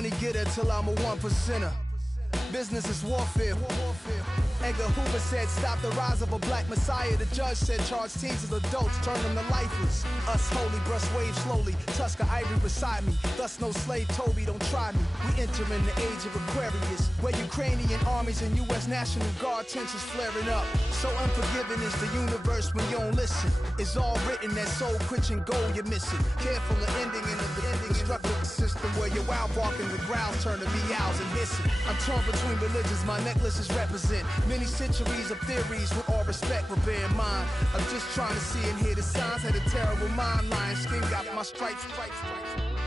money getter till I'm a 1%er. Business is warfare. Edgar Hoover said, stop the rise of a black messiah. The judge said, charge teens as adults, turn them to lifers. Us holy, brush waves slowly. Tusker Ivory beside me. Thus no slave Toby, don't try me. We enter in the age of Aquarius, where Ukrainian armies and U.S. National Guard tensions flaring up. So unforgiving is the universe when you don't listen. It's all written, that soul-quenching goal you're missing. Careful of ending in the ending structured system where your wild barking the growls turn to meows and hissing. I'm torn between religions, my necklaces represent many centuries of theories with all respect, but bear in mind, I'm just trying to see and hear the signs. Had a terrible mind, lion skin got my stripes.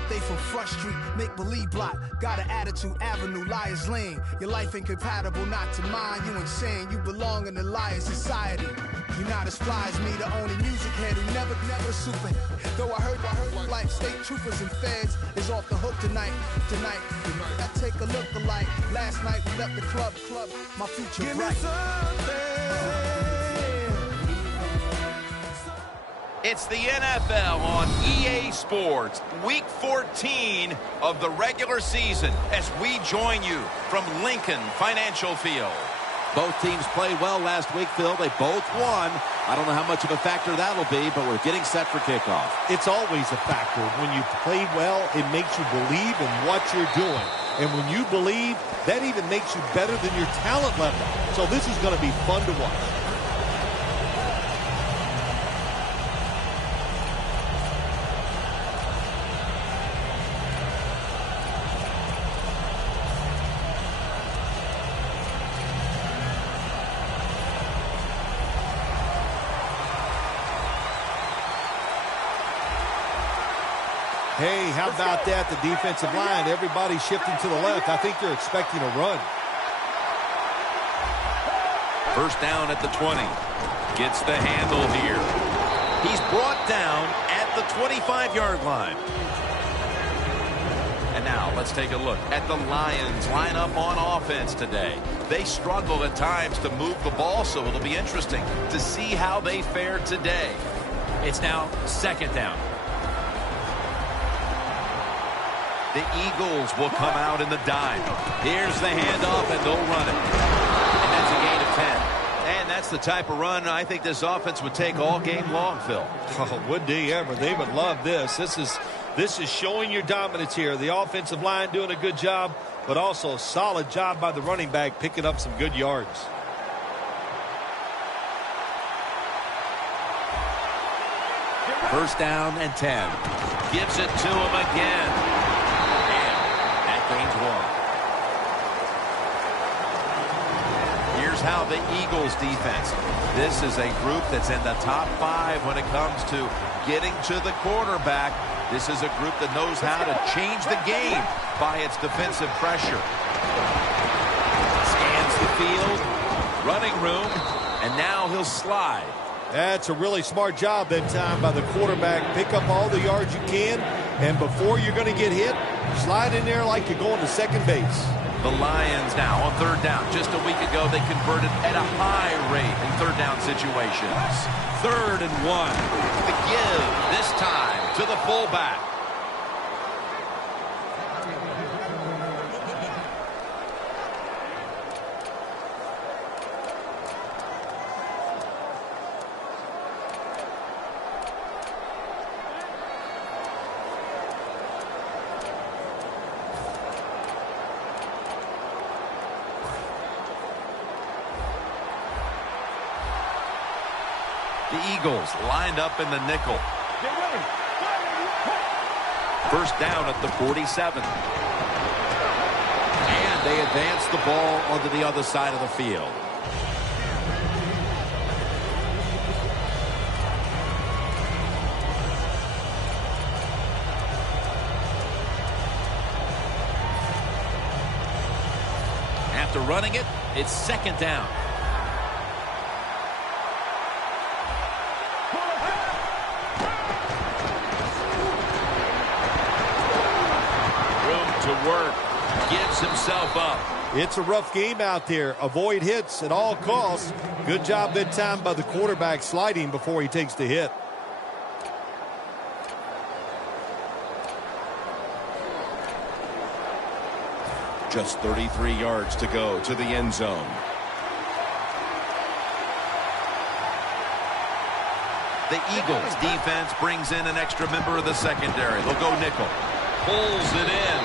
They from Front Street, make-believe block. Got an attitude, avenue, liar's lane. Your life ain't compatible, not to mine. You insane, you belong in the liar society. You're not as fly as me, the only music head who never super. Though I heard like state troopers and feds is off the hook tonight. I take a look alike. Last night we left the club. My future Give bright. me something. It's the NFL on EA Sports, Week 14 of the regular season, as we join you from Lincoln Financial Field. Both teams played well last week, Phil. They both won. I don't know how much of a factor that'll be, but we're getting set for kickoff. It's always a factor. When you play well, it makes you believe in what you're doing. And when you believe, that even makes you better than your talent level. So this is going to be fun to watch. Hey, how about that? The defensive line, everybody shifting to the left. I think they're expecting a run. First down at the 20. Gets the handle here. He's brought down at the 25-yard line. And now let's take a look at the Lions lineup on offense today. They struggle at times to move the ball, so it'll be interesting to see how they fare today. It's now second down. The Eagles will come out in the dime. Here's the handoff, and they'll run it. And that's a gain of 10. And that's the type of run I think this offense would take all game long, Phil. Oh, would they ever? They would love this. This is showing your dominance here. The offensive line doing a good job, but also a solid job by the running back picking up some good yards. First down and 10. Gives it to him again. Gains one. Here's how the Eagles defense. This is a group that's in the top 5 when it comes to getting to the quarterback. This is a group that knows how to change the game by its defensive pressure. Scans the field, running room, and now he'll slide. That's a really smart job that time by the quarterback. Pick up all the yards you can, and before you're going to get hit, slide in there like you're going to second base. The Lions now on third down. Just a week ago, they converted at a high rate in third down situations. 3rd and 1. The give this time to the fullback. The Eagles lined up in the nickel. First down at the 47. And they advance the ball onto the other side of the field. After running it, it's second down. Work, gives himself up. It's a rough game out there. Avoid hits at all costs. Good job that time by the quarterback sliding before he takes the hit. Just 33 yards to go to the end zone. The Eagles defense brings in an extra member of the secondary. They'll go nickel. Pulls it in.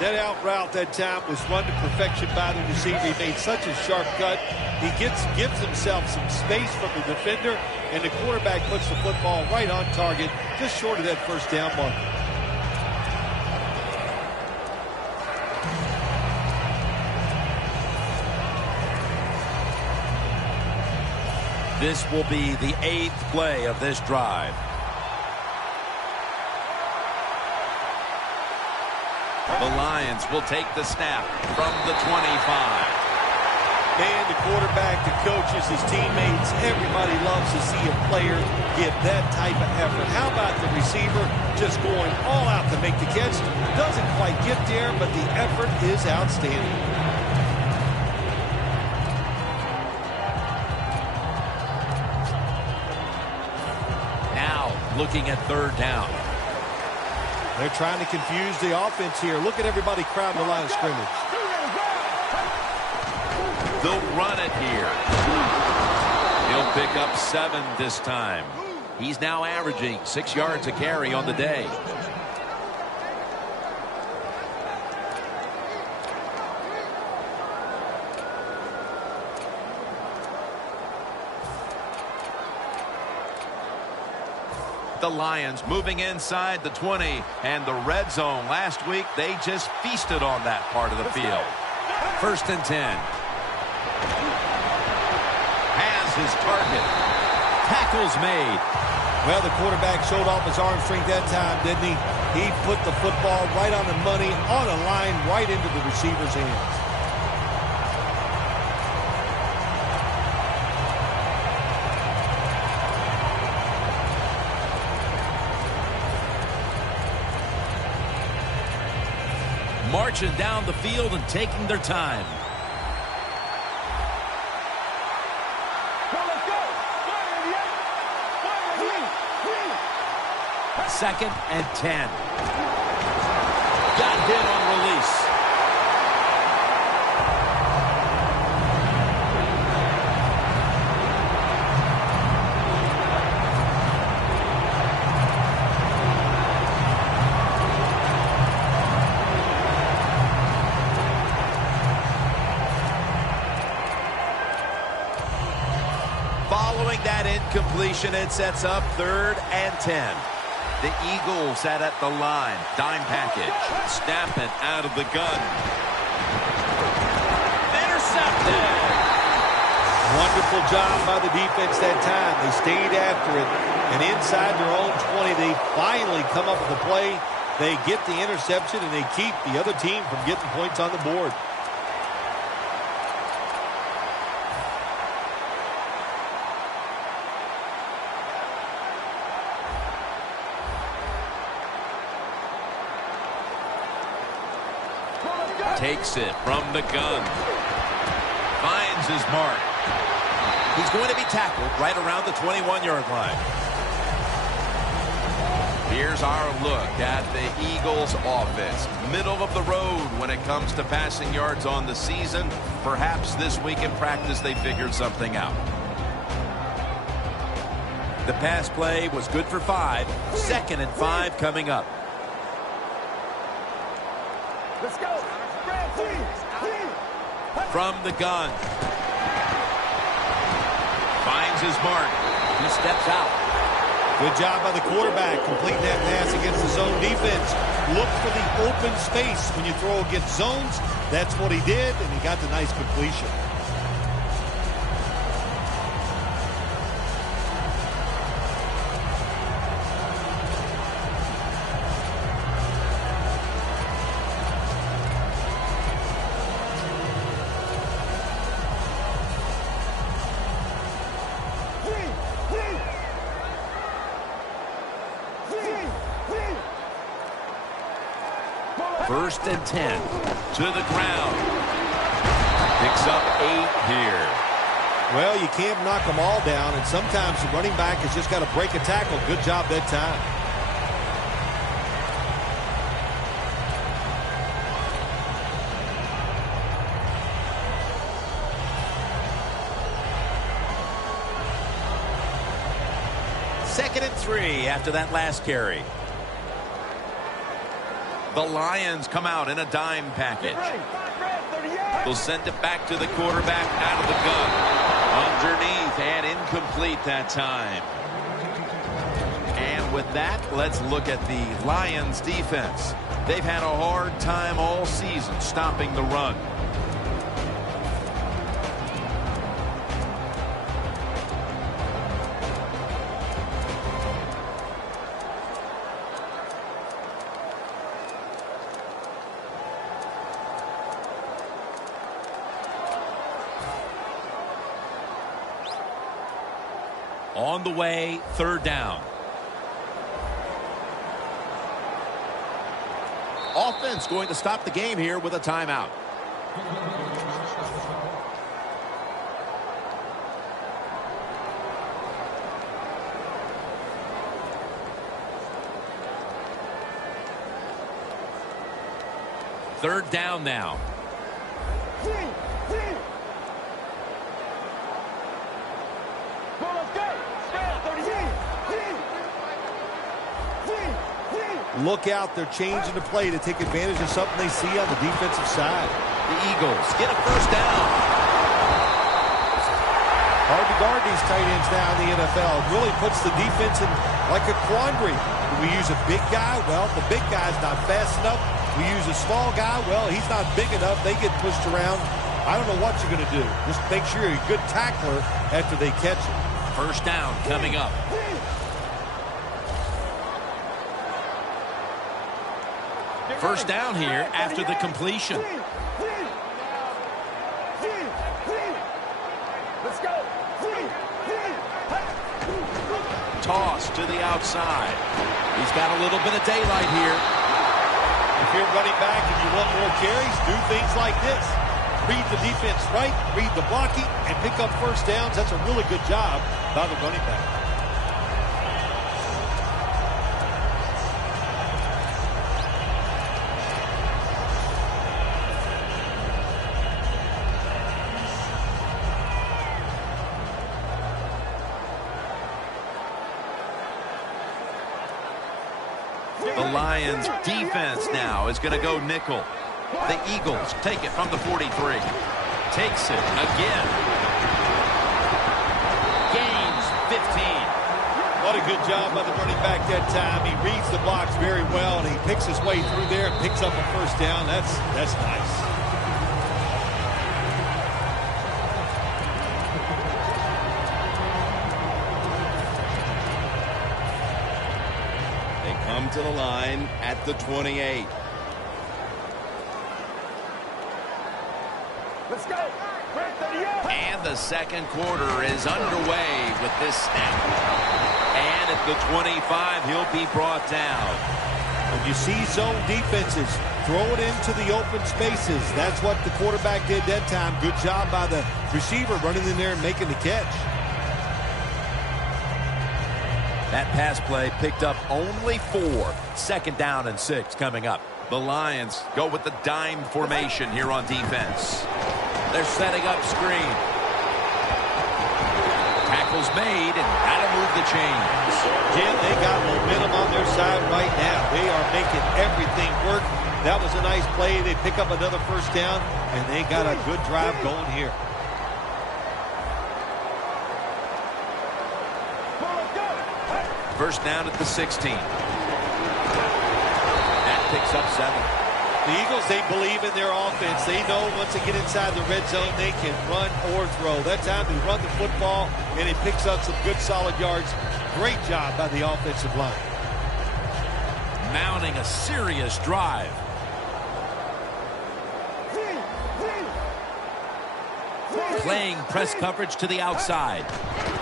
That out route that time was run to perfection by the receiver. He made such a sharp cut. He gives himself some space from the defender, and the quarterback puts the football right on target, just short of that first down marker. This will be the 8th play of this drive. The Lions will take the snap from the 25. Man, the quarterback, the coaches, his teammates, everybody loves to see a player give that type of effort. How about the receiver just going all out to make the catch? Doesn't quite get there, but the effort is outstanding. Now looking at 3rd down. They're trying to confuse the offense here. Look at everybody crowding the line of scrimmage. They'll run it here. He'll pick up 7 this time. He's now averaging 6 yards a carry on the day. The Lions moving inside the 20 and the red zone. Last week, they just feasted on that part of the field. 1st and 10. Has his target. Tackles made. Well, the quarterback showed off his arm strength that time, didn't he? He put the football right on the money, on a line, right into the receiver's hands. Marching down the field and taking their time. Second and 10. Got hit on release. Following that incompletion, it sets up 3rd and 10. The Eagles at the line. Dime package. Snapping out of the gun. Intercepted. Wonderful job by the defense that time. They stayed after it. And inside their own 20, they finally come up with a play. They get the interception, and they keep the other team from getting points on the board. Takes it from the gun. Finds his mark. He's going to be tackled right around the 21-yard line. Here's our look at the Eagles offense. Middle of the road when it comes to passing yards on the season. Perhaps this week in practice they figured something out. The pass play was good for 5. 2nd and 5 coming up. Let's go. From the gun. Finds his mark. He steps out. Good job by the quarterback completing that pass against the zone defense. Look for the open space when you throw against zones. That's what he did, and he got the nice completion. First and 10. To the ground. Picks up 8 here. Well, you can't knock them all down, and sometimes the running back has just got to break a tackle. Good job that time. 2nd and 3 after that last carry. The Lions come out in a dime package. They'll send it back to the quarterback out of the gun. Underneath and incomplete that time. And with that, let's look at the Lions defense. They've had a hard time all season stopping the run. On the way, 3rd down. Offense going to stop the game here with a timeout. Third down now. Look out, they're changing the play to take advantage of something they see on the defensive side. The Eagles get a 1st down. Hard to guard these tight ends now in the NFL. It really puts the defense in like a quandary. Do we use a big guy? Well, the big guy's not fast enough. We use a small guy. Well, he's not big enough. They get pushed around. I don't know what you're going to do. Just make sure you're a good tackler after they catch it. 1st down coming up. First down here after the completion. Let's go. Toss to the outside. He's got a little bit of daylight here. If you're running back and you want more carries, do things like this. Read the defense right, read the blocking, and pick up 1st downs. That's a really good job by the running back. The Lions defense now is going to go nickel. The Eagles take it from the 43. Takes it again. Gains 15. What a good job by the running back that time. He reads the blocks very well, and he picks his way through there and picks up a 1st down. That's nice. To the line at the 28. Let's go. And the 2nd quarter is underway with this snap. And at the 25, he'll be brought down. When you see zone defenses, throw it into the open spaces. That's what the quarterback did that time. Good job by the receiver running in there and making the catch. That pass play picked up only 4. 2nd down and 6 coming up. The Lions go with the dime formation here on defense. They're setting up screen. Tackle's made, and that'll move the chains. Jim, they got momentum on their side right now. They are making everything work. That was a nice play. They pick up another 1st down, and they got a good drive going here. First down at the 16. That picks up 7. The Eagles, they believe in their offense. They know once they get inside the red zone, they can run or throw. That time they run the football, and it picks up some good solid yards. Great job by the offensive line. Mounting a serious drive. Playing press coverage to the outside.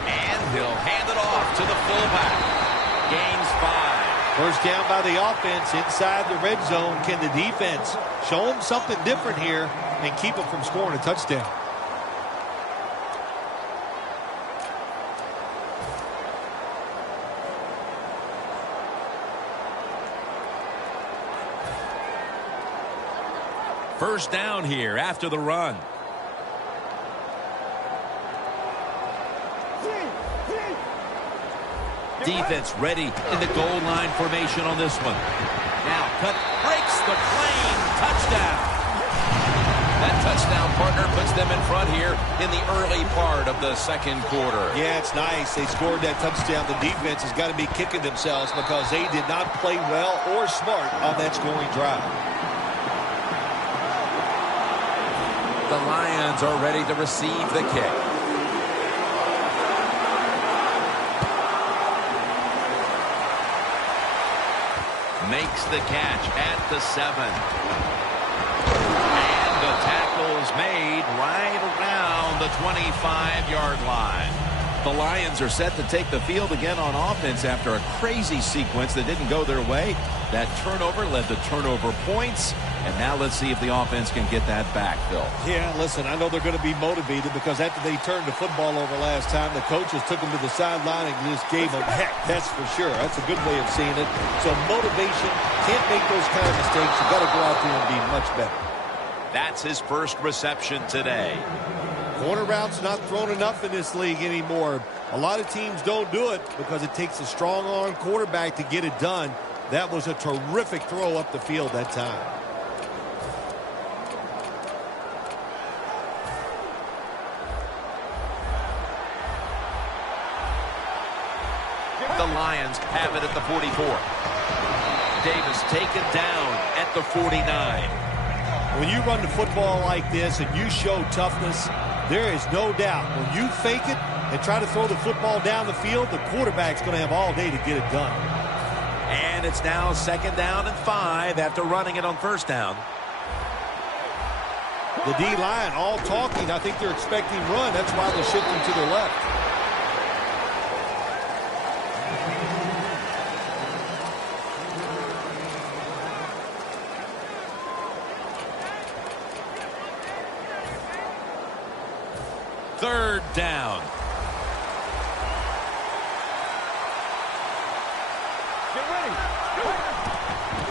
And he'll hand it off to the fullback. Gains 5. First down by the offense inside the red zone. Can the defense show them something different here and keep them from scoring a touchdown? First down here after the run. Defense ready in the goal line formation on this one. Now cut, breaks the plane, touchdown. That touchdown partner puts them in front here in the early part of the second quarter. Yeah, it's nice. They scored that touchdown. The defense has got to be kicking themselves because they did not play well or smart on that scoring drive. The Lions are ready to receive the kick. Makes the catch at the 7. The tackle's made right around the 25-yard line. The Lions are set to take the field again on offense after a crazy sequence that didn't go their way. That turnover led to turnover points. And now let's see if the offense can get that back, Phil. Yeah, listen, I know they're going to be motivated because after they turned the football over last time, the coaches took them to the sideline and just gave them heck. That's for sure. That's a good way of seeing it. So motivation, can't make those kind of mistakes. You've got to go out there and be much better. That's his first reception today. Corner routes not thrown enough in this league anymore. A lot of teams don't do it because it takes a strong arm quarterback to get it done. That was a terrific throw up the field that time. The Lions have it at the 44. Davis taken down at the 49. When you run the football like this and you show toughness, there is no doubt when you fake it and try to throw the football down the field, the quarterback's going to have all day to get it done. And it's now 2nd down and 5 after running it on 1st down. The D-line all talking. I think they're expecting run. That's why they're shifting to their left. Third down.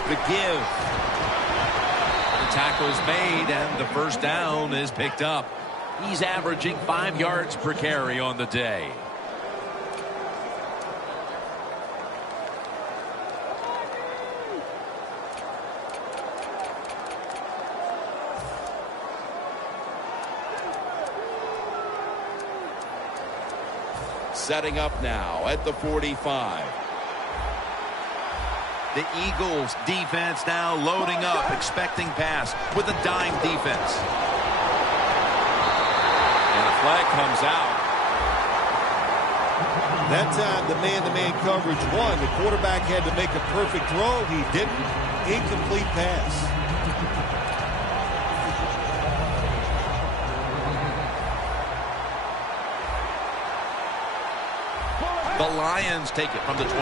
The give. The tackle's made and the 1st down is picked up. He's averaging 5 yards per carry on the day. Setting up now at the 45. The Eagles defense now loading up, expecting pass with a dime defense. And a flag comes out. That time the man-to-man coverage won. The quarterback had to make a perfect throw. He didn't. Incomplete pass. The Lions take it from the 28.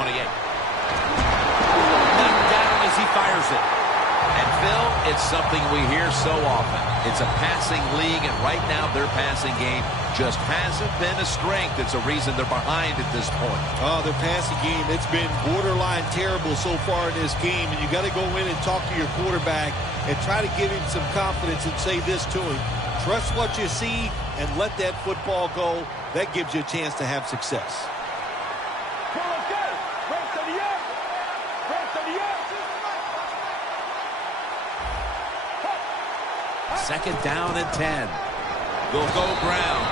Knocked down as he fires it. And, Phil, it's something we hear so often. It's a passing league, and right now their passing game just hasn't been a strength. It's a reason they're behind at this point. Oh, their passing game, it's been borderline terrible so far in this game, and you got to go in and talk to your quarterback and try to give him some confidence and say this to him. Trust what you see and let that football go. That gives you a chance to have success. 2nd down and 10. They'll go ground.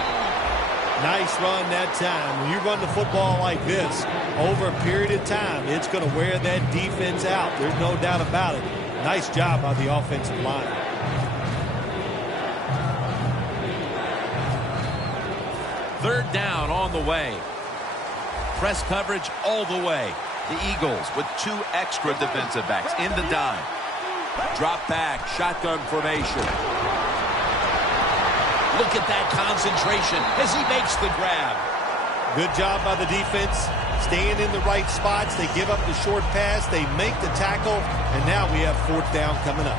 Nice run that time. When you run the football like this, over a period of time, it's going to wear that defense out. There's no doubt about it. Nice job by the offensive line. Third down on the way. Press coverage all the way. The Eagles with 2 extra defensive backs in the dime. Drop back, shotgun formation. Look at that concentration as he makes the grab. Good job by the defense. Staying in the right spots. They give up the short pass. They make the tackle. And now we have 4th down coming up.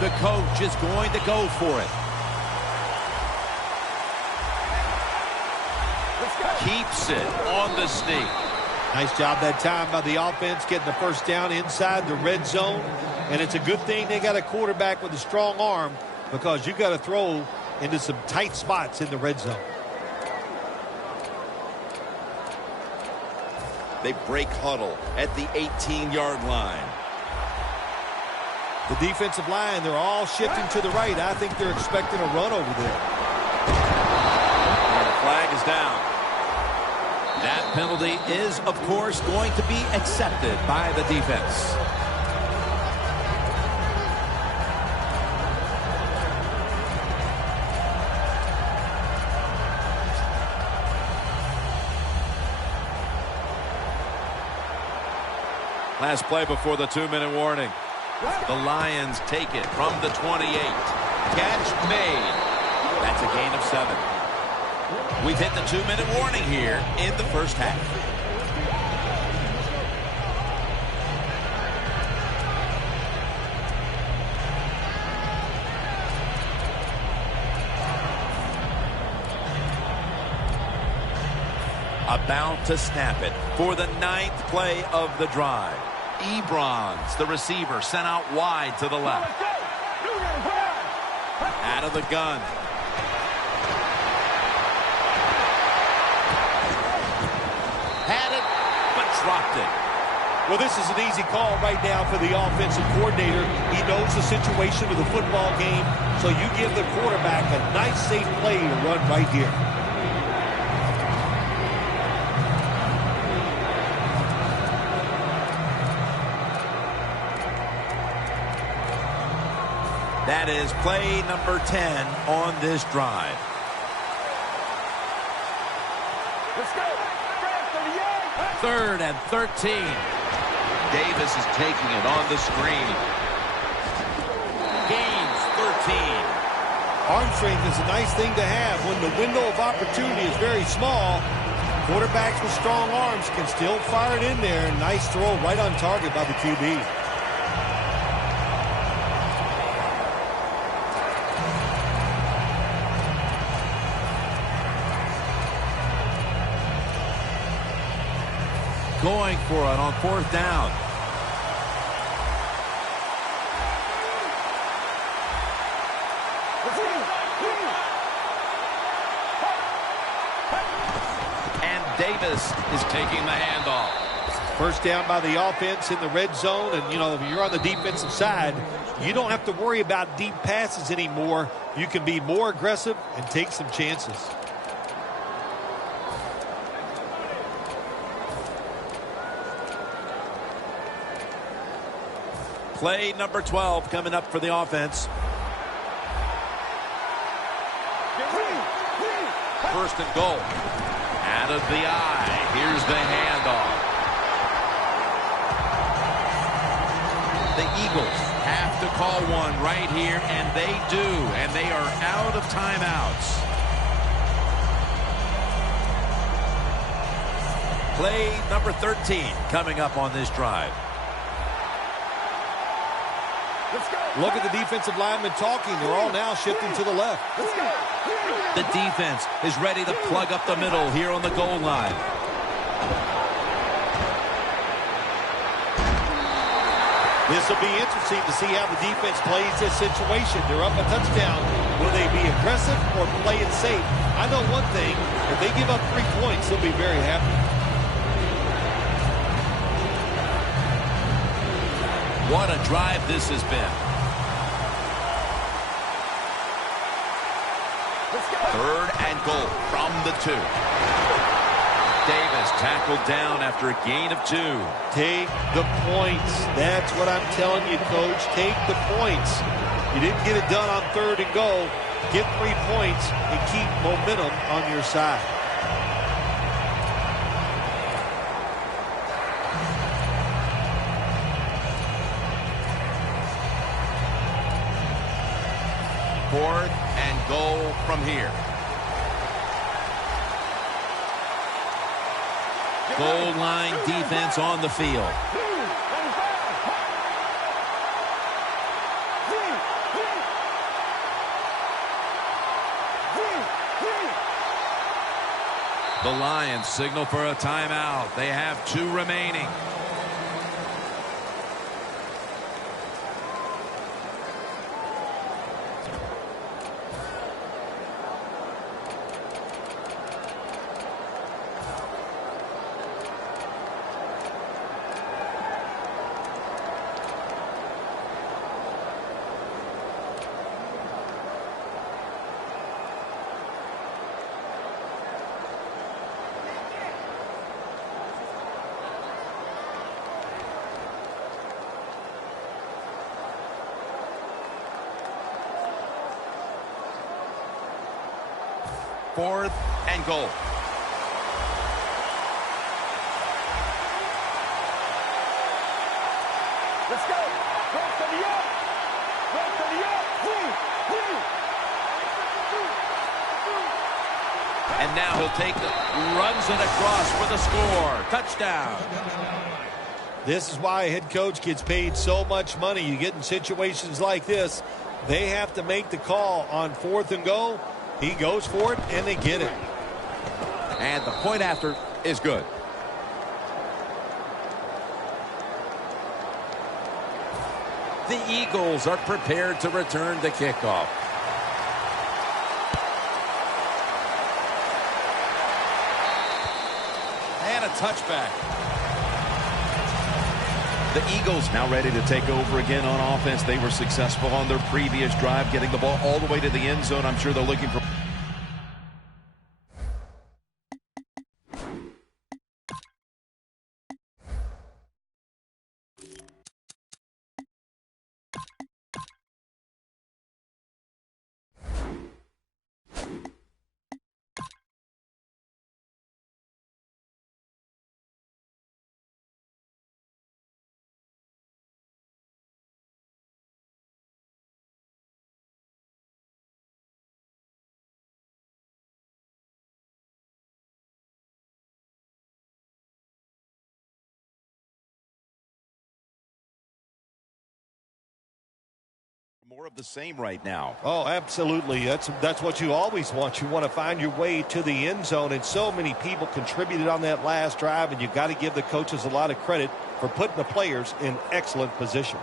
The coach is going to go for it. Keeps it on the sneak. Nice job that time by the offense getting the first down inside the red zone. And it's a good thing they got a quarterback with a strong arm, because you got to throw into some tight spots in the red zone. They break huddle at the 18-yard line. The defensive line, they're all shifting to the right. I think they're expecting a run over there. And the flag is down. That penalty is, of course, going to be accepted by the defense. Last play before the 2-minute warning. The Lions take it from the 28. Catch made. That's a gain of 7. We've hit the 2-minute warning here in the first half. About to snap it for the 9th play of the drive. Ebrons, the receiver, sent out wide to the left. Out of the gun. Had it, but dropped it. Well, this is an easy call right now for the offensive coordinator. He knows the situation of the football game, so you give the quarterback a nice, safe play to run right here. That is play number 10 on this drive. Let's go. 3rd and 13. Davis is taking it on the screen. Gains 13. Arm strength is a nice thing to have when the window of opportunity is very small. Quarterbacks with strong arms can still fire it in there. Nice throw right on target by the QB. Going for it on 4th down. And Davis is taking the handoff. First down by the offense in the red zone. And, you know, if you're on the defensive side, you don't have to worry about deep passes anymore. You can be more aggressive and take some chances. Play number 12 coming up for the offense. 1st and goal. Out of the eye. Here's the handoff. The Eagles have to call one right here, and they do. And they are out of timeouts. Play number 13 coming up on this drive. Look at the defensive linemen talking. They're all now shifting to the left. The defense is ready to plug up the middle here on the goal line. This will be interesting to see how the defense plays this situation. They're up a touchdown. Will they be aggressive or play it safe? I know one thing. If they give up 3 points, they'll be very happy. What a drive this has been. 3rd and goal from the 2. Davis tackled down after a gain of 2. Take the points. That's what I'm telling you, Coach. Take the points. You didn't get it done on 3rd and goal. Get 3 points and keep momentum on your side. Fourth and goal from here. Goal line defense on the field. The Lions signal for a timeout. They have 2 remaining. Fourth and goal. Let's go. Run to the up. Run to the up. And now he'll take it, runs it across for the score. Touchdown. This is why a head coach gets paid so much money. You get in situations like this, they have to make the call on 4th and goal. He goes for it, and they get it. And the point after is good. The Eagles are prepared to return the kickoff. And a touchback. The Eagles now ready to take over again on offense. They were successful on their previous drive, getting the ball all the way to the end zone. I'm sure they're looking for... More of the same right now. Oh, absolutely. That's what you always want. You want to find your way to the end zone, and so many people contributed on that last drive, and you've got to give the coaches a lot of credit for putting the players in excellent position.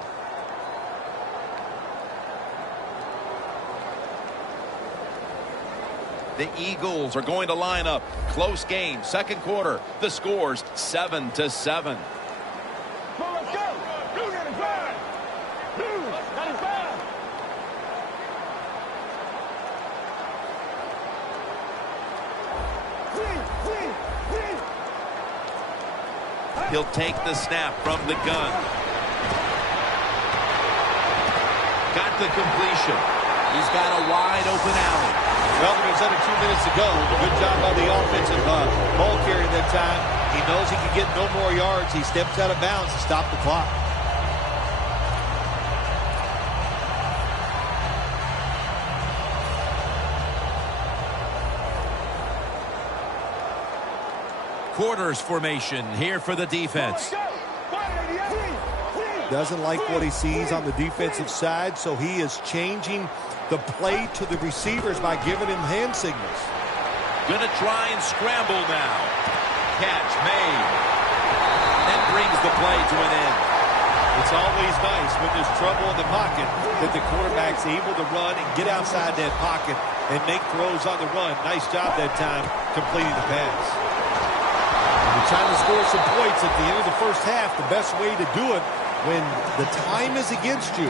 The Eagles are going to line up. Close game, second quarter. The score's 7-7. Let's go. Blue 95. Blue 95. He'll take the snap from the gun. Got the completion. He's got a wide open alley. Well, there's under 2 minutes to go. Good job by the offensive ball carrier that time. He knows he can get no more yards. He steps out of bounds to stop the clock. Quarters formation here for the defense. Doesn't like what he sees on the defensive side, so he is changing the play to the receivers by giving him hand signals. Gonna try and scramble now. Catch made. That brings the play to an end. It's always nice when there's trouble in the pocket that the quarterback's able to run and get outside that pocket and make throws on the run. Nice job that time completing the pass. You're trying to score some points at the end of the first half. The best way to do it when the time is against you,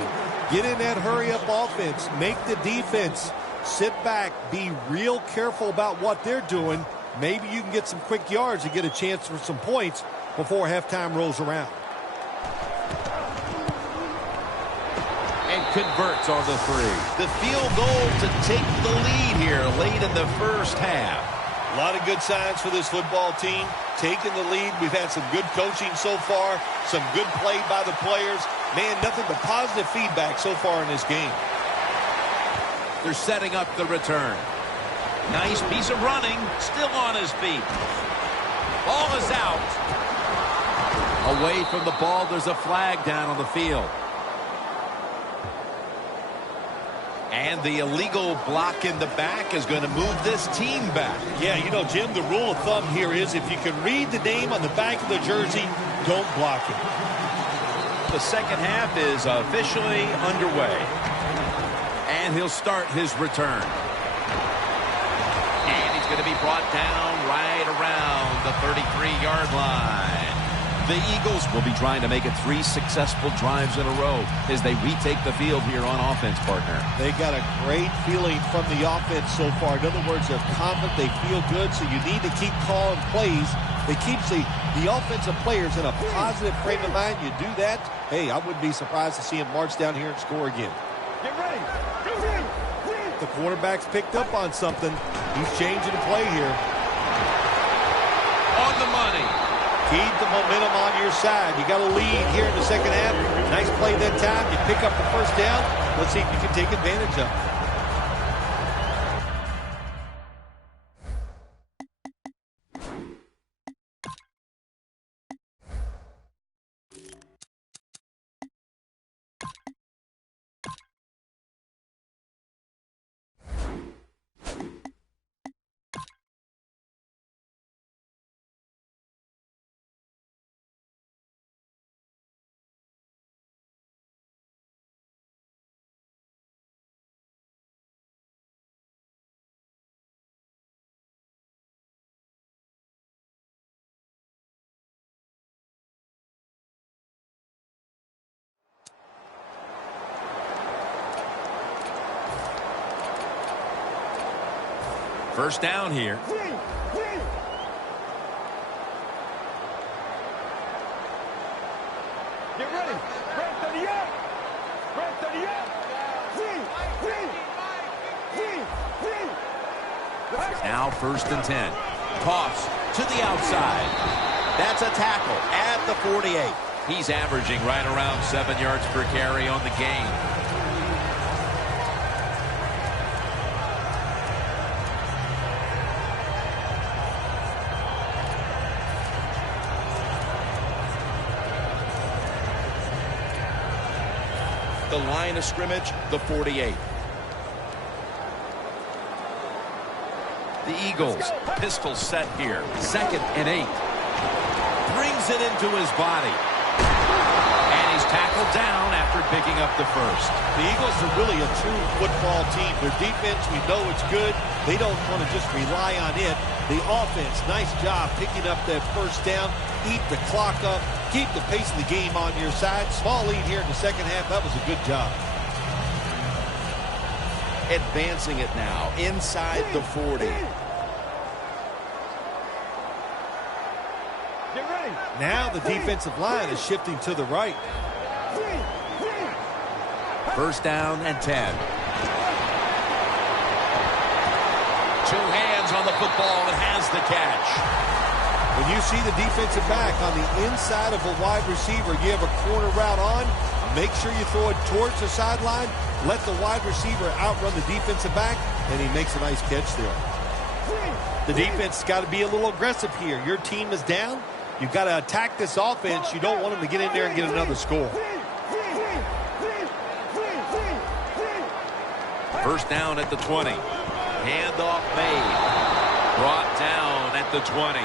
get in that hurry-up offense, make the defense sit back, be real careful about what they're doing. Maybe you can get some quick yards and get a chance for some points before halftime rolls around. And converts on the 3. The field goal to take the lead here late in the first half. A lot of good signs for this football team. Taking the lead. We've had some good coaching so far. Some good play by the players. Man, nothing but positive feedback so far in this game. They're setting up the return. Nice piece of running. Still on his feet. Ball is out. Away from the ball, there's a flag down on the field. And the illegal block in the back is going to move this team back. Yeah, you know, Jim, the rule of thumb here is if you can read the name on the back of the jersey, don't block it. The second half is officially underway. And he'll start his return. And he's going to be brought down right around the 33-yard line. The Eagles will be trying to make it 3 successful drives in a row as they retake the field here on offense, partner. They got a great feeling from the offense so far. In other words, they're confident, they feel good, so you need to keep calling plays. It keeps the offensive players in a positive frame of mind. You do that, hey, I wouldn't be surprised to see him march down here and score again. Get ready. The quarterback's picked up on something. He's changing the play here. On the money. Keep the momentum on your side. You got a lead here in the second half. Nice play that time. You pick up the first down. Let's see if you can take advantage of it. First down here. Get ready. Break to the up. Break to the up. Now 1st and 10. Toss to the outside. That's a tackle at the 48. He's averaging right around 7 yards per carry on the game. The line of scrimmage, the 48. The Eagles, pistol set here. 2nd and 8. Brings it into his body. And he's tackled down after picking up the first. The Eagles are really a true football team. Their defense, we know it's good. They don't want to just rely on it. The offense, nice job picking up that first down. Eat the clock up. Keep the pace of the game on your side. Small lead here in the second half. That was a good job. Advancing it now inside the 40. Get ready. Now the defensive line is shifting to the right. 1st down and 10. 2 hands on the football and has the catch. When you see the defensive back on the inside of a wide receiver, you have a corner route on, make sure you throw it towards the sideline, let the wide receiver outrun the defensive back, and he makes a nice catch there. The defense has got to be a little aggressive here. Your team is down. You've got to attack this offense. You don't want them to get in there and get another score. 1st down at the 20. Handoff made. Brought down at the 20.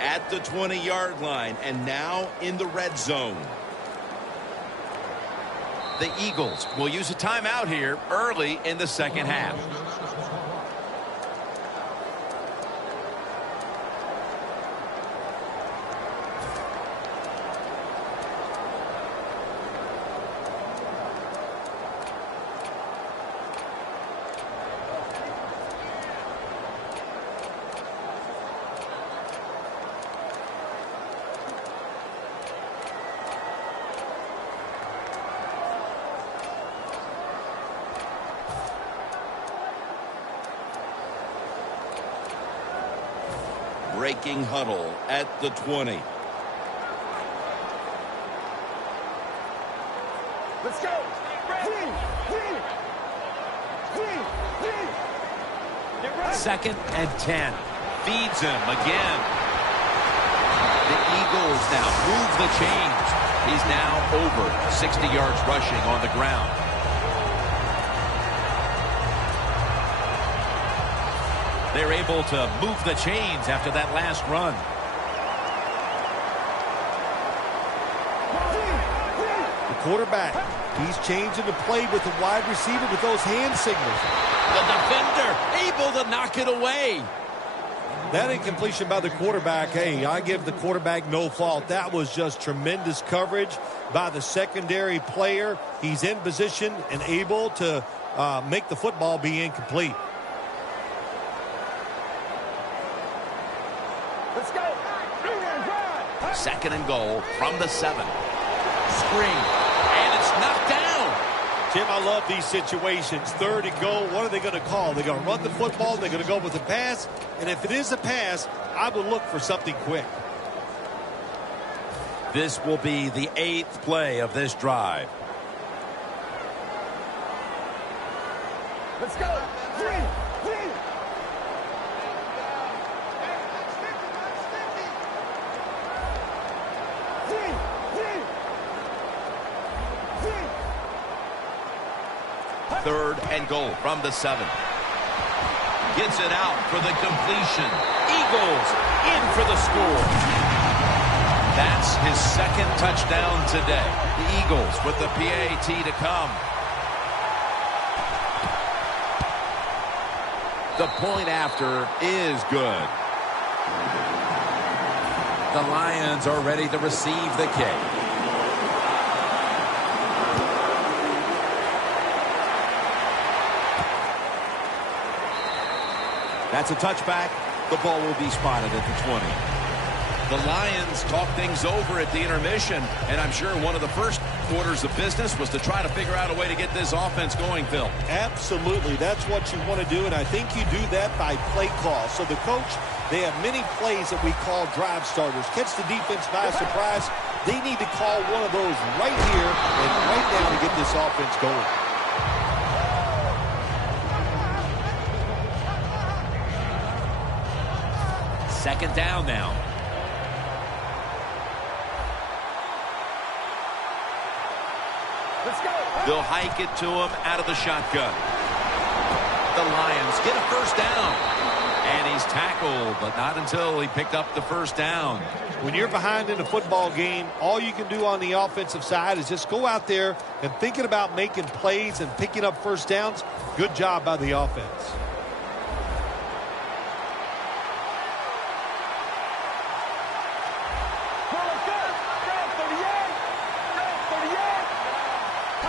At the 20-yard line and now in the red zone. The Eagles will use a timeout here early in the second half. breaking huddle at the 20. Let's go. Second and 10. Feeds him again. The Eagles now move the chains. He's now over 60 yards rushing on the ground. They're able to move the chains after that last run. The quarterback, he's changing the play with the wide receiver with those hand signals. The defender able to knock it away. That incompletion by the quarterback, hey, I give the quarterback no fault. That was just tremendous coverage by the secondary player. He's in position and able to make the football be incomplete. Let's go. Second and goal from the 7. Screen. And it's knocked down. Jim, I love these situations. Third and goal, what are they going to call? They're going to run the football, they're going to go with the pass, and if it is a pass, I would look for something quick. This will be the 8th play of this drive. Let's go. Three. Third and goal from the 7. Gets it out for the completion. Eagles in for the score. That's his second touchdown today. The Eagles with the PAT to come. The point after is good. The Lions are ready to receive the kick. That's a touchback. The ball will be spotted at the 20. The Lions talk things over at the intermission, and I'm sure one of the first orders of business was to try to figure out a way to get this offense going, Phil. Absolutely. That's what you want to do, and I think you do that by play call. So the coach, they have many plays that we call drive starters. Catch the defense by surprise. They need to call one of those right here and right now to get this offense going. Second down now. Let's go. They'll hike it to him out of the shotgun. The Lions get a first down. And he's tackled, but not until he picked up the first down. When you're behind in a football game, all you can do on the offensive side is just go out there and thinking about making plays and picking up first downs. Good job by the offense.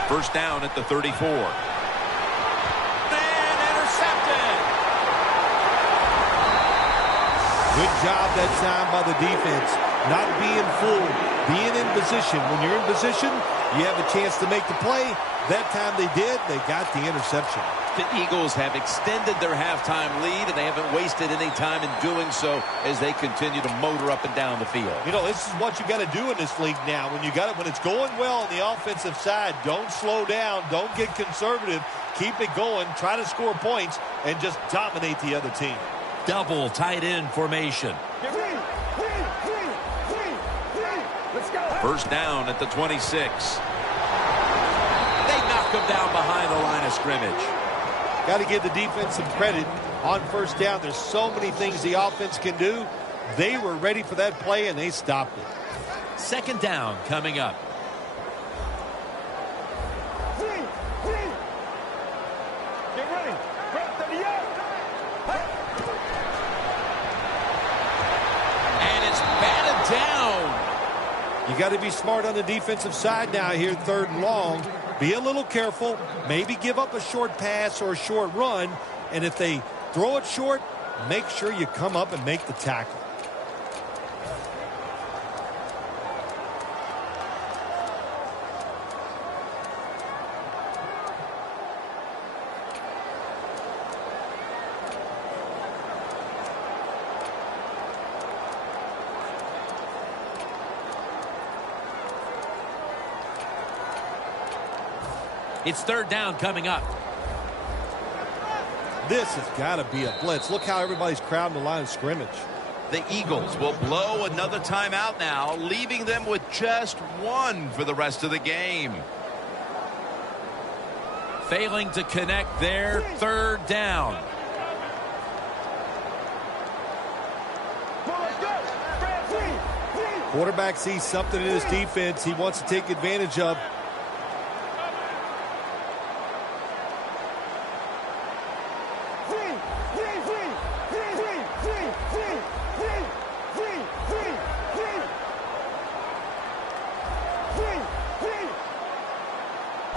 First down at the 34. And intercepted. Good job that time by the defense. Not being fooled, being in position. When you're in position, you have a chance to make the play. That time they did. They got the interception. The Eagles have extended their halftime lead, and they haven't wasted any time in doing so as they continue to motor up and down the field. You know, this is what you got to do in this league now. When it's going well on the offensive side, don't slow down. Don't get conservative. Keep it going. Try to score points and just dominate the other team. Double tight end formation. Let's go. First down at the 26. They knock him down behind the line of scrimmage. Got to give the defense some credit on first down. There's so many things the offense can do. They were ready for that play, and they stopped it. Second down coming up. Get ready. And it's batted down. You got to be smart on the defensive side now here, third and long. Be a little careful. Maybe give up a short pass or a short run. And if they throw it short, make sure you come up and make the tackle. It's third down coming up. This has got to be a blitz. Look how everybody's crowding the line of scrimmage. The Eagles will blow another timeout now, leaving them with just one for the rest of the game. Failing to connect there, third down. Quarterback sees something in his defense he wants to take advantage of.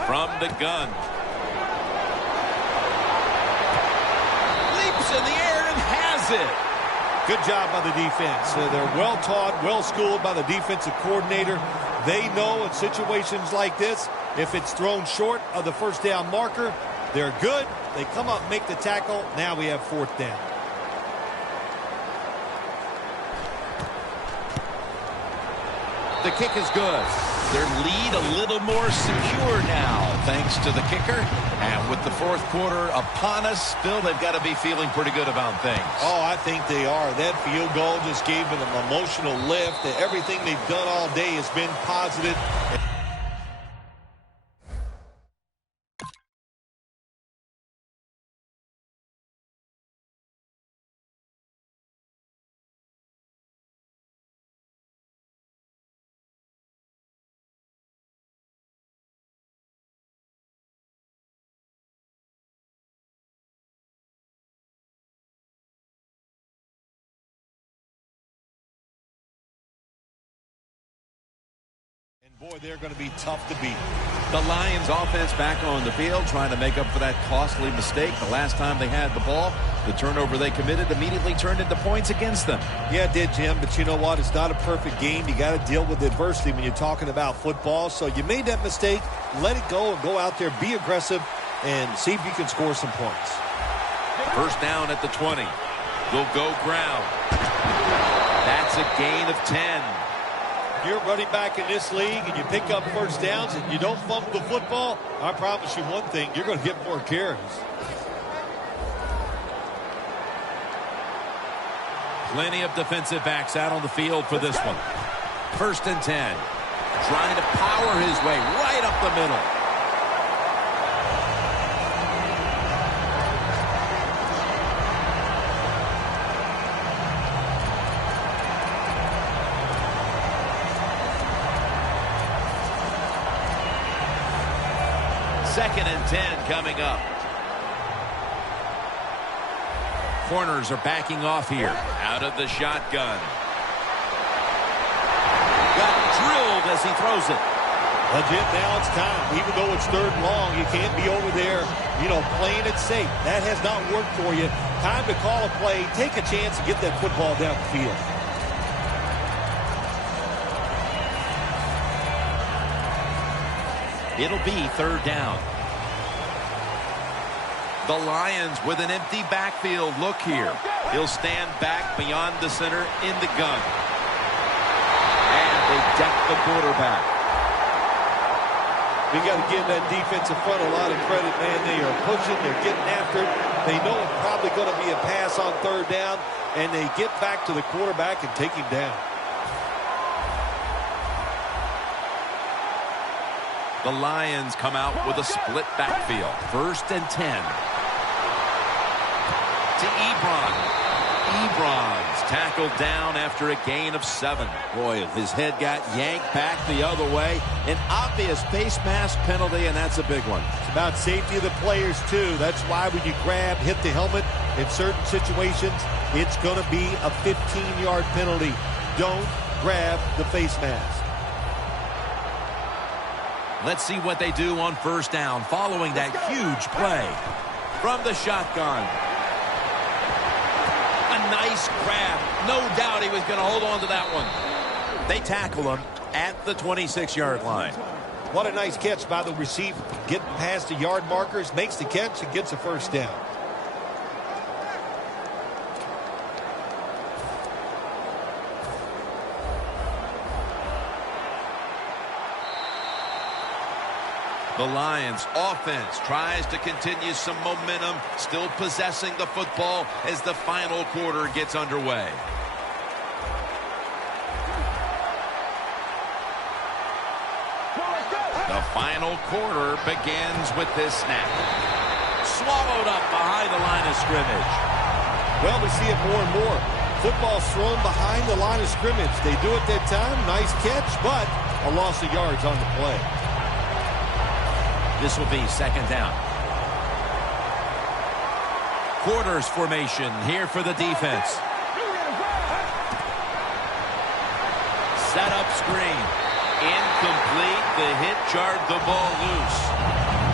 From the gun. Leaps in the air and has it. Good job by the defense. They're well taught, well schooled by the defensive coordinator. They know in situations like this, if it's thrown short of the first down marker, they're good. They come up, make the tackle. Now we have fourth down. The kick is good. Their lead a little more secure now, thanks to the kicker. And with the fourth quarter upon us, still they've got to be feeling pretty good about things. Oh, I think they are. That field goal just gave them an emotional lift. Everything they've done all day has been positive. Boy, they're going to be tough to beat. The Lions offense back on the field trying to make up for that costly mistake. The last time they had the ball, the turnover they committed immediately turned into points against them. Yeah, it did, Jim, but you know what? It's not a perfect game. You got to deal with adversity when you're talking about football. So you made that mistake. Let it go and go out there, be aggressive, and see if you can score some points. First down at the 20. They'll go ground. That's a gain of 10. You're running back in this league and you pick up first downs and you don't fumble the football, I promise you one thing, you're going to get more carries. Plenty of defensive backs out on the field for this one. First and 10. Trying to power his way right up the middle. Second and 10 coming up. Corners are backing off here. Out of the shotgun. Got drilled as he throws it. Well, Jim, now it's time. Even though it's third and long, you can't be over there, playing it safe. That has not worked for you. Time to call a play, take a chance, and get that football down the field. It'll be third down. The Lions with an empty backfield look here. He'll stand back beyond the center in the gun. And they deck the quarterback. We got to give that defensive front a lot of credit, man. They are pushing, they're getting after it. They know it's probably going to be a pass on third down, and they get back to the quarterback and take him down. The Lions come out with a split backfield. First and 10. To Ebron. Ebron's tackled down after a gain of 7. Boy, his head got yanked back the other way. An obvious face mask penalty, and that's a big one. It's about safety of the players, too. That's why when you grab, hit the helmet in certain situations, it's going to be a 15-yard penalty. Don't grab the face mask. Let's see what they do on first down following that huge play. From the shotgun. A nice grab. No doubt he was going to hold on to that one. They tackle him at the 26-yard line. What a nice catch by the receiver. Getting past the yard markers, makes the catch, and gets a first down. The Lions offense tries to continue some momentum, still possessing the football as the final quarter gets underway. The final quarter begins with this snap. Swallowed up behind the line of scrimmage. Well, we see it more and more. Football's thrown behind the line of scrimmage. They do it that time. Nice catch, but a loss of yards on the play. This will be second down. Quarters formation here for the defense. Set up screen. Incomplete. The hit jarred the ball loose.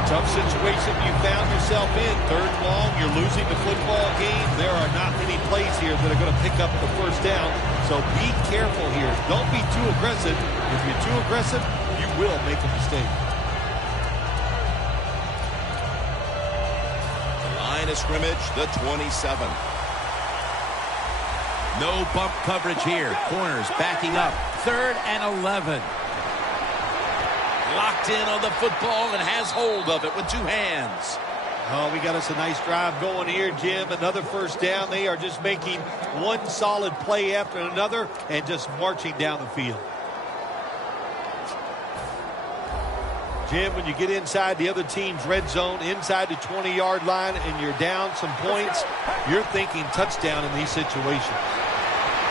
Tough situation you found yourself in. Third and long, you're losing the football game. There are not many plays here that are going to pick up the first down. So be careful here. Don't be too aggressive. If you're too aggressive, you will make a mistake. Line of scrimmage, the 27. No bump coverage here. Corners backing up. 3rd and 11. Locked in on the football and has hold of it with 2 hands. Oh, we got us a nice drive going here, Jim. Another first down. They are just making one solid play after another and just marching down the field. Jim, when you get inside the other team's red zone, inside the 20-yard line, and you're down some points, you're thinking touchdown in these situations.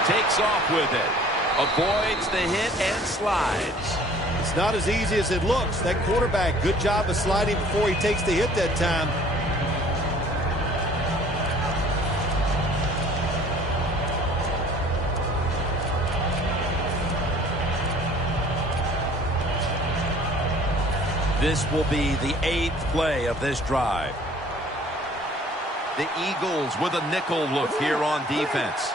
Takes off with it. Avoids the hit and slides. It's not as easy as it looks. That quarterback, good job of sliding before he takes the hit that time. This will be the 8th play of this drive. The Eagles with a nickel look here on defense.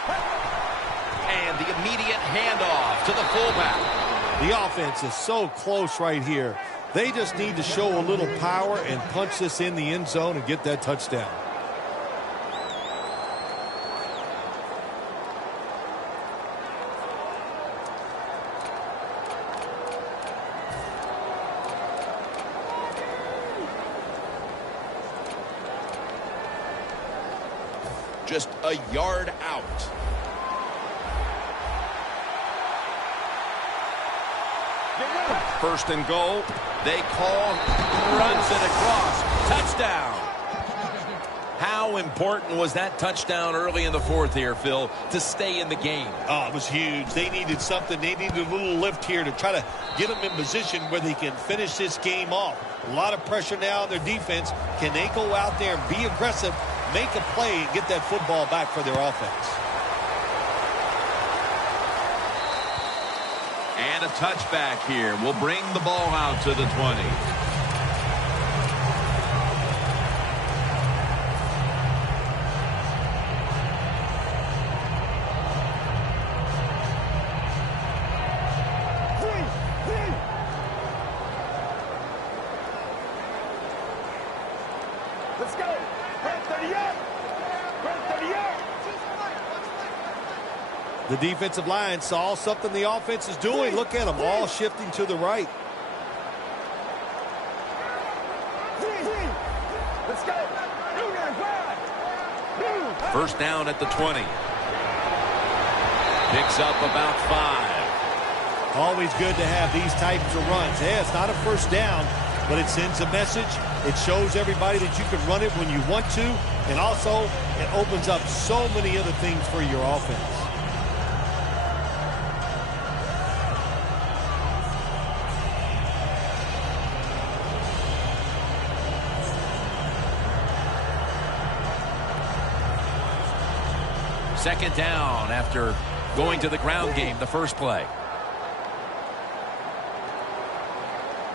And the immediate handoff to the fullback. The offense is so close right here. They just need to show a little power and punch this in the end zone and get that touchdown. Just a yard out. First and goal. They call. Runs it across. Touchdown. How important was that touchdown early in the 4th here, Phil, to stay in the game? Oh, it was huge. They needed something. They needed a little lift here to try to get them in position where they can finish this game off. A lot of pressure now on their defense. Can they go out there and be aggressive, make a play, and get that football back for their offense? And a touchback here will bring the ball out to the 20. Let's go. Red 38. Red 38. The defensive line saw something the offense is doing. Look at them all shifting to the right. Let's go. First down at the 20. Picks up about 5. Always good to have these types of runs. Yeah, it's not a first down, but it sends a message. It shows everybody that you can run it when you want to, and also it opens up so many other things for your offense. Second down after going to the ground game the first play.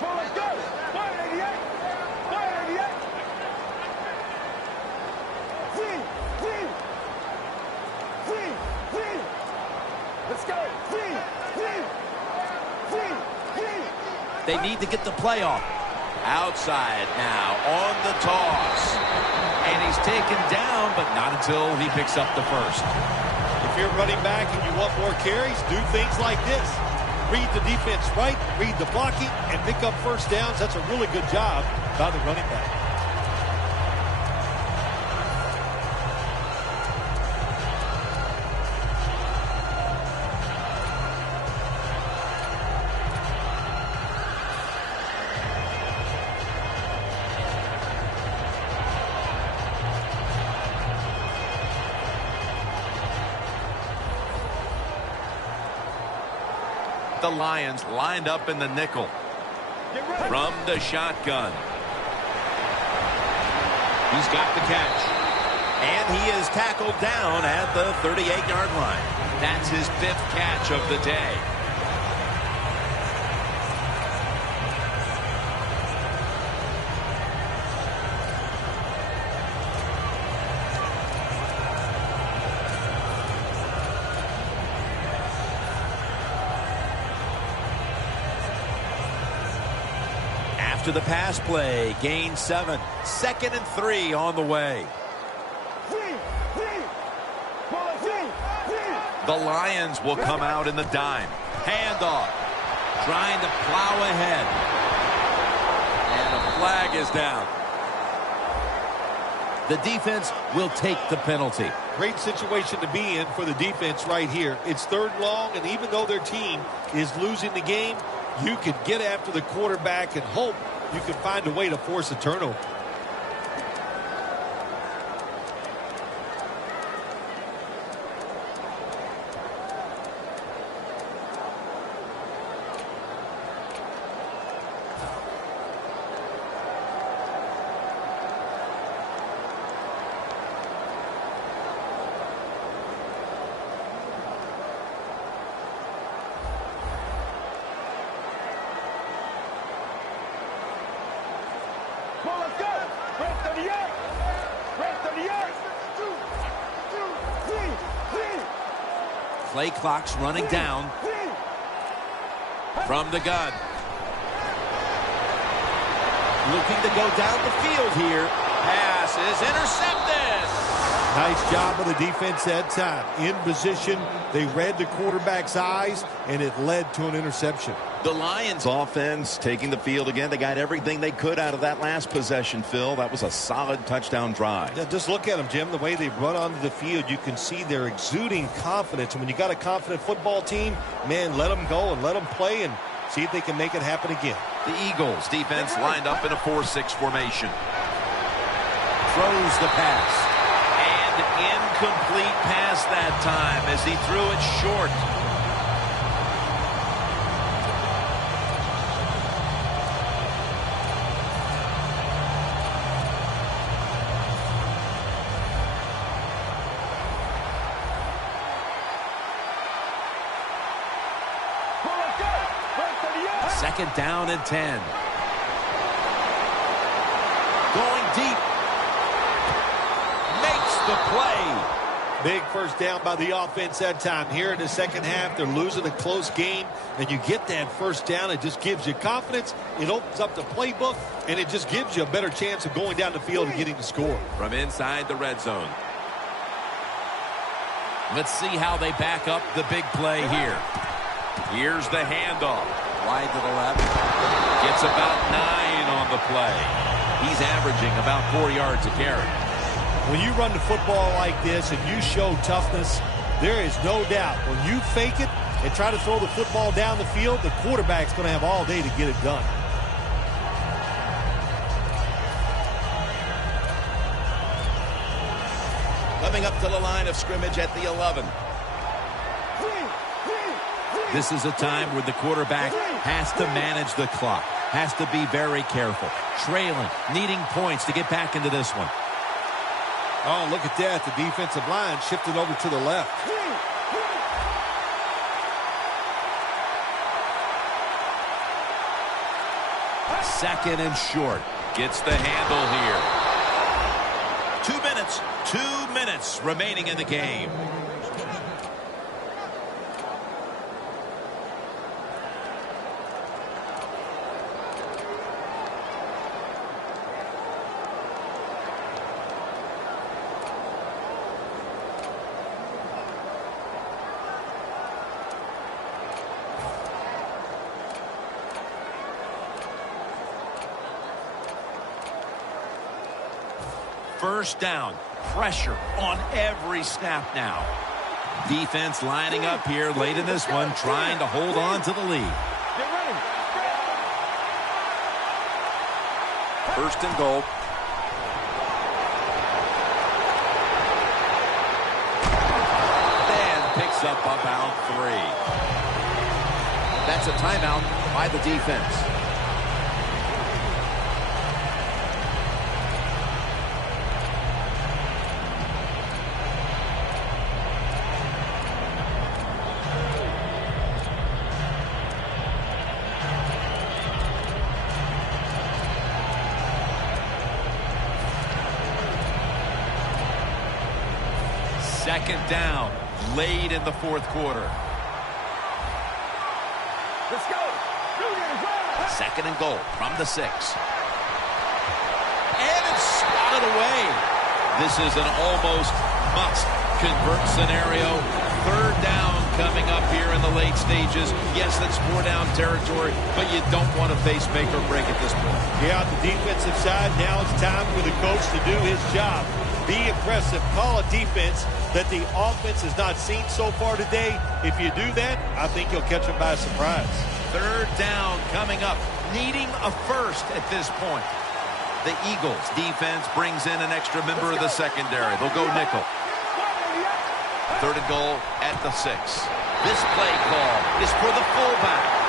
Let's go. 188. 188. Let's go. They need to get the play off. Outside now on the toss. And he's taken down, but not until he picks up the first. If you're running back and you want more carries, do things like this. read the defense right, read the blocking, and pick up first downs. That's a really good job by the running back. The Lions lined up in the nickel. From the shotgun. He's got the catch. And he is tackled down at the 38-yard line. That's his 5th catch of the day. To the pass play, gain 7, 2nd and 3 on the way. The Lions will come out in the dime. Handoff, trying to plow ahead. And a flag is down. The defense will take the penalty. Great situation to be in for the defense right here. It's 3rd long, and even though their team is losing the game, you could get after the quarterback and hope you can find a way to force a turnover. Play clock's running down. From the gun. Looking to go down the field here. Pass is intercepted. Nice job of the defense that time. In position, they read the quarterback's eyes, and it led to an interception. The Lions offense taking the field again. They got everything they could out of that last possession, Phil. That was a solid touchdown drive. Yeah, just look at them, Jim. The way they run onto the field, you can see they're exuding confidence. And when you got a confident football team, man, let them go and let them play and see if they can make it happen again. The Eagles defense lined up in a 4-6 formation. Throws the pass. And incomplete pass that time as he threw it short. Second down and 10. Going deep. Makes the play. Big first down by the offense that time. Here in the second half, they're losing a close game, and you get that first down. It just gives you confidence. It opens up the playbook, and it just gives you a better chance of going down the field and getting the score. From inside the red zone. Let's see how they back up the big play here. Here's the handoff. Wide to the left. Gets about 9 on the play. He's averaging about 4 yards a carry. When you run the football like this and you show toughness, there is no doubt when you fake it and try to throw the football down the field, the quarterback's going to have all day to get it done. Coming up to the line of scrimmage at the 11. This is a time where the quarterback has to manage the clock, has to be very careful, trailing, needing points to get back into this one. Oh, look at that. The defensive line shifted over to the left. Second and short. Gets the handle here. 2 minutes remaining in the game. First down. Pressure on every snap now. Defense lining up here late in this one, trying to hold on to the lead. First and goal. And picks up about 3. That's a timeout by the defense. Second down, late in the fourth quarter. Let's go. Second and goal from the 6. And it's swatted away. This is an almost must-convert scenario. Third down coming up here in the late stages. Yes, that's 4-down territory, but you don't want to face make or break at this point. Yeah, on the defensive side, now it's time for the coach to do his job. Be aggressive. Call a defense that the offense has not seen so far today. If you do that, I think you'll catch them by surprise. Third down coming up, needing a first at this point. The Eagles defense brings in an extra member of the secondary. They'll go nickel. Third and goal at the 6. This play call is for the fullback.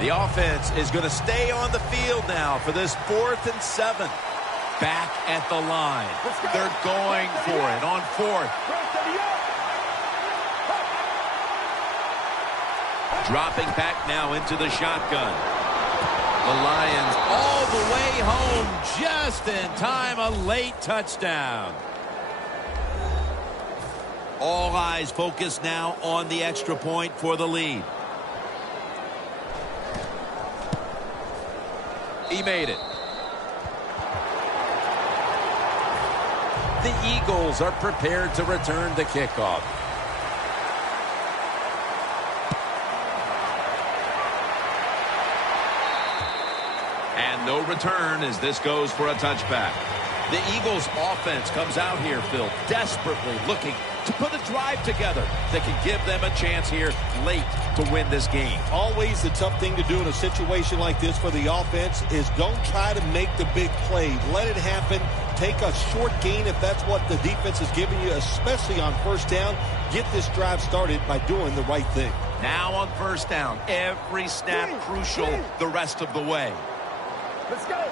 The offense is going to stay on the field now for this 4th and 7. Back at the line. They're going for it on 4th. Dropping back now into the shotgun. The Lions all the way home just in time. A late touchdown. All eyes focused now on the extra point for the lead. He made it. The Eagles are prepared to return the kickoff. And no return as this goes for a touchback. The Eagles offense comes out here, Phil, desperately looking to put a drive together that can give them a chance here late to win this game. Always the tough thing to do in a situation like this for the offense is don't try to make the big play. Let it happen. Take a short gain if that's what the defense is giving you, especially on first down. Get this drive started by doing the right thing. Now on first down, every snap crucial the rest of the way. Let's go.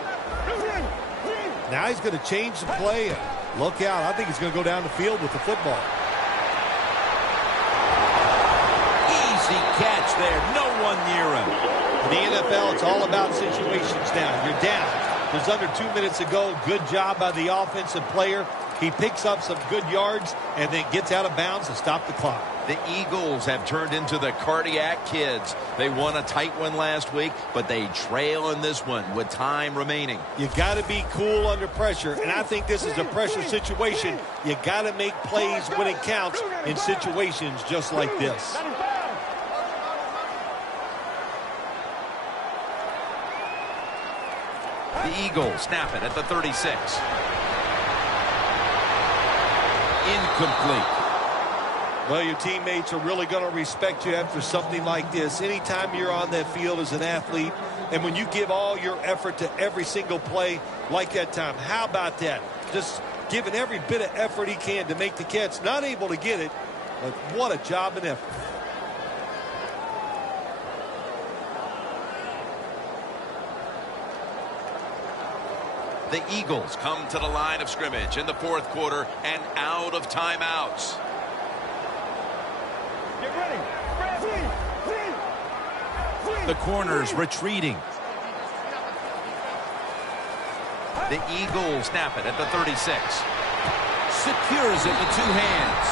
Now he's going to change the play. Look out. I think he's going to go down the field with the football. Easy catch there. No one near him. In the NFL, it's all about situations now. You're down. There's under 2 minutes to go. Good job by the offensive player. He picks up some good yards and then gets out of bounds to stop the clock. The Eagles have turned into the cardiac kids. They won a tight one last week, but they trail in this one with time remaining. You got to be cool under pressure, and I think this is a pressure situation. You got to make plays when it counts in situations just like this. The Eagles snap it at the 36. Incomplete. Well, your teammates are really going to respect you after something like this. Anytime you're on that field as an athlete, and when you give all your effort to every single play like that time, how about that? Just giving every bit of effort he can to make the catch. Not able to get it, but what a job and effort. The Eagles come to the line of scrimmage in the fourth quarter and out of timeouts. Get ready. The corners retreating. The Eagles snap it at the 36. Secures it with two hands.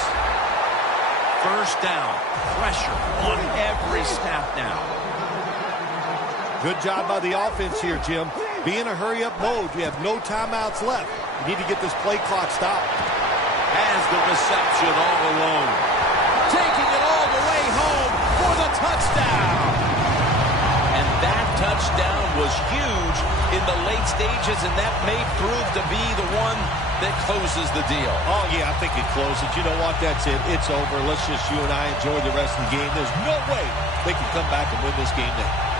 First down. Pressure on every snap now. Good job by the offense here, Jim. Be in a hurry-up mode. You have no timeouts left. You need to get this play clock stopped. Has the reception all alone. Taking it all the way home for the touchdown. And that touchdown was huge in the late stages, and that may prove to be the one that closes the deal. Oh, yeah, I think it closes. You know what? That's it. It's over. Let's just you and I enjoy the rest of the game. There's no way they can come back and win this game now.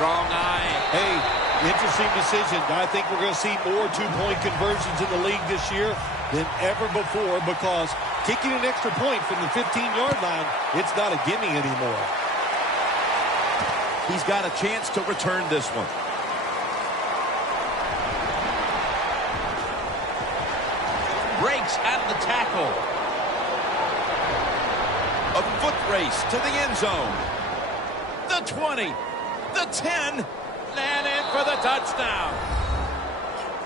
Strong eye. Hey, interesting decision. I think we're going to see more two-point conversions in the league this year than ever before because kicking an extra point from the 15-yard line, it's not a gimme anymore. He's got a chance to return this one. Breaks out of the tackle. A foot race to the end zone. The 20. The 10, and in for the touchdown.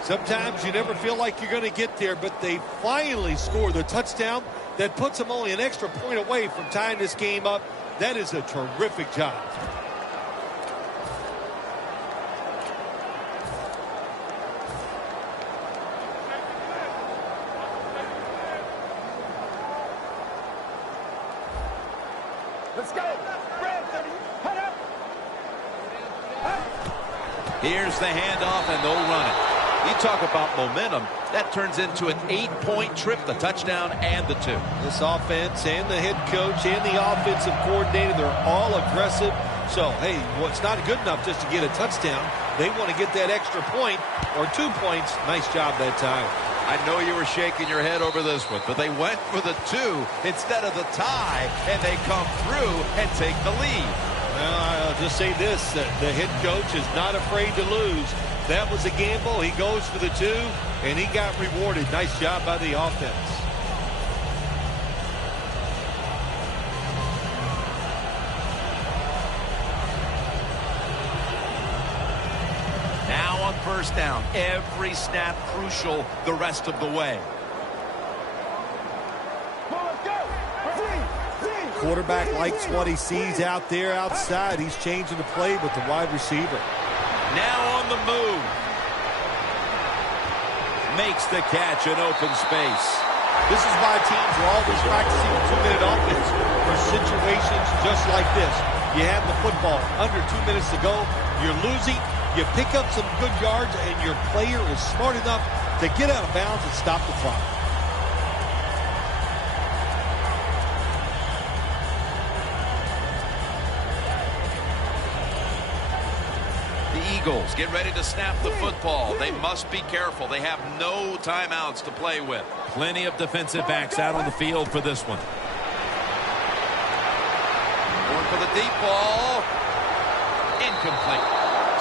Sometimes you never feel like you're going to get there, but they finally score the touchdown that puts them only an extra point away from tying this game up. That is a terrific job. Let's go. Head up. Here's the handoff, and they'll run it. You talk about momentum. That turns into an 8-point trip, the touchdown and the 2. This offense and the head coach and the offensive coordinator, they're all aggressive. So, hey, well, it's not good enough just to get a touchdown. They want to get that extra point or 2 points. Nice job that time. I know you were shaking your head over this one, but they went for the 2 instead of the tie, and they come through and take the lead. Well, I'll just say this, the head coach is not afraid to lose. That was a gamble. He goes for the 2, and he got rewarded. Nice job by the offense. Now on first down, every snap crucial the rest of the way. Quarterback likes what he sees out there outside. He's changing the play with the wide receiver. Now on the move. Makes the catch in open space. This is why teams are always practicing a 2-minute offense for situations just like this. You have the football under 2 minutes to go. You're losing. You pick up some good yards, and your player is smart enough to get out of bounds and stop the clock. Eagles get ready to snap the football. They must be careful. They have no timeouts to play with. Plenty of defensive backs out on the field for this one. Going for the deep ball. Incomplete.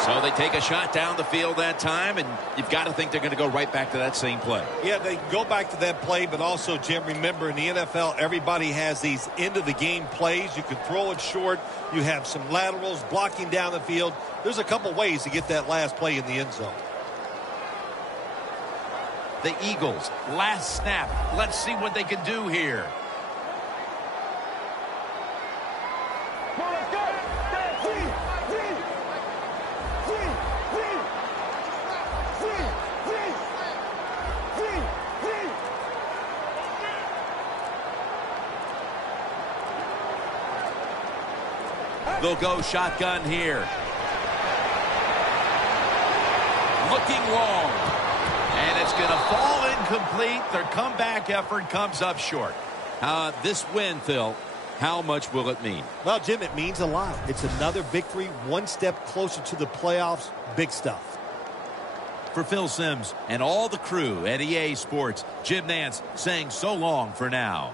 So they take a shot down the field that time, and you've got to think they're going to go right back to that same play. Yeah, they go back to that play, but also, Jim, remember in the NFL, everybody has these end-of-the-game plays. You can throw it short. You have some laterals blocking down the field. There's a couple ways to get that last play in the end zone. The Eagles, last snap. Let's see what they can do here. They'll go shotgun here. Looking long. And it's going to fall incomplete. Their comeback effort comes up short. This win, Phil, how much will it mean? Well, Jim, it means a lot. It's another victory, one step closer to the playoffs. Big stuff. For Phil Simms and all the crew at EA Sports, Jim Nance saying so long for now.